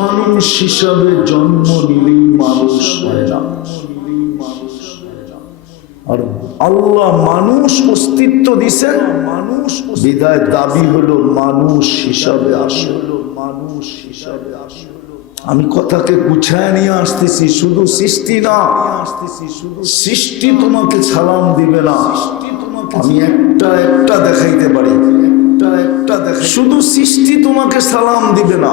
মানুষ হিসাবে জন্ম নিলেই মানুষ হয় না। আর আল্লাহ মানুষ অস্তিত্ব দিছেন মানুষ বিদায় দাবি হলো মানুষ হিসাবে আসলো মানুষ হিসাবে আসলো আমি কথাকে গুছায় নিয়ে আসতেছি, শুধু সৃষ্টি না, সৃষ্টি তোমাকে সালাম দিবে না। আমি একটা একটা দেখাইতে পারি। একটা একটা শুধু সৃষ্টি তোমাকে সালাম দিবে না।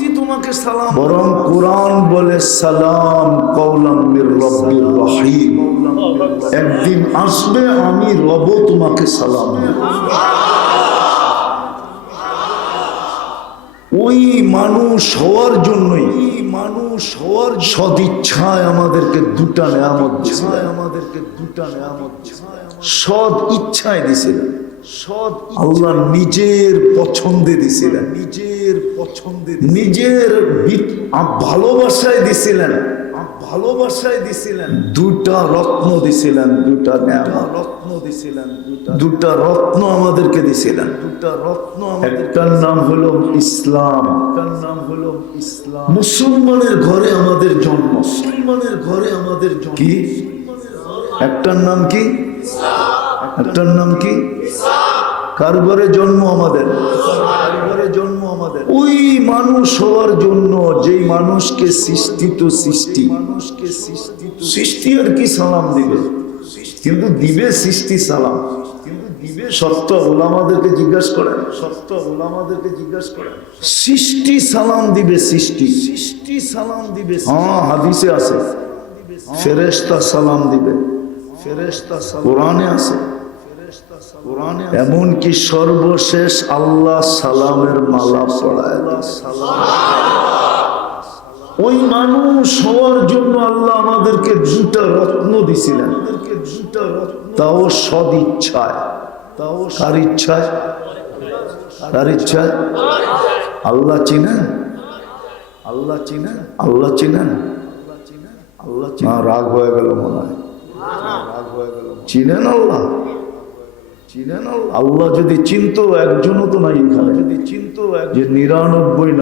সৃষ্টি তোমাকে সালাম বরং কোরআন বলে সালাম কৌলাম মির রব্বির রহিম। একদিন আসবে আমি রব তোমাকে সালাম ওই মানুষ হওয়ার জন্যই মানুষ হওয়ার সদিচ্ছায় আমাদেরকে দুটা নেয়ামত আমাদেরকে দুটা নেয়ামত সদ ইচ্ছায় সদ আল্লাহ নিজের পছন্দে দিছিলেন। নিজের পছন্দে নিজের ভালোবাসায় দিছিলেন। ভালোবাসায় দিছিলেন। দুটা রত্ন দিছিলেন দুটা রত্ন দিছিলেন দুটা রত্ন আমাদেরকে দিছিলেন। দুটা রত্ন একটার নাম হলো ইসলাম। একটার নাম হলো ইসলাম। মুসলমানের ঘরে আমাদের জন্ম। মুসলমানের ঘরে আমাদের জন্ম। কি? একটার নাম কি? একটার নাম কি? কার ঘরে জন্ম আমাদের। জন্ম আমাদের। ওই মানুষ হওয়ার জন্য যেই মানুষকে সৃষ্টি তো সৃষ্টি। মানুষকে সৃষ্টি সৃষ্টি আর কি সালাম দিবে? কিন্তু দিবে সৃষ্টি সালাম। কিন্তু দিবে সত্য ওলামাদেরকে জিজ্ঞাসা করে সত্য ওলামাদেরকে জিজ্ঞাসা করে সৃষ্টি সালাম দিবে সৃষ্টি। সৃষ্টি সালাম দিবে হ্যাঁ হাদিসে আছে। ফেরেশতা সালাম দিবে। কোরআনে আছে। এমনকি সর্বশেষ আল্লাহ সালামের মালা পড়ায় ওই মানুষ হওয়ার জন্য আল্লাহ আমাদেরকে দুটা রত্ন দিছিলেন তাও সদ ইচ্ছায়। তাও কার ইচ্ছায়? কার ইচ্ছায়? আল্লাহ চিনেন? আল্লাহ চিনেন? আল্লাহ চিনেন? আল্লাহ রাগ হয়ে গেল মনে হয়। রাগ হয়ে গেল চিনেন আল্লাহ? চিনেন? আল্লাহ যদি চিনতো একজনও তো নাই এখানে। যদি চিনতো যে নিরানব্বই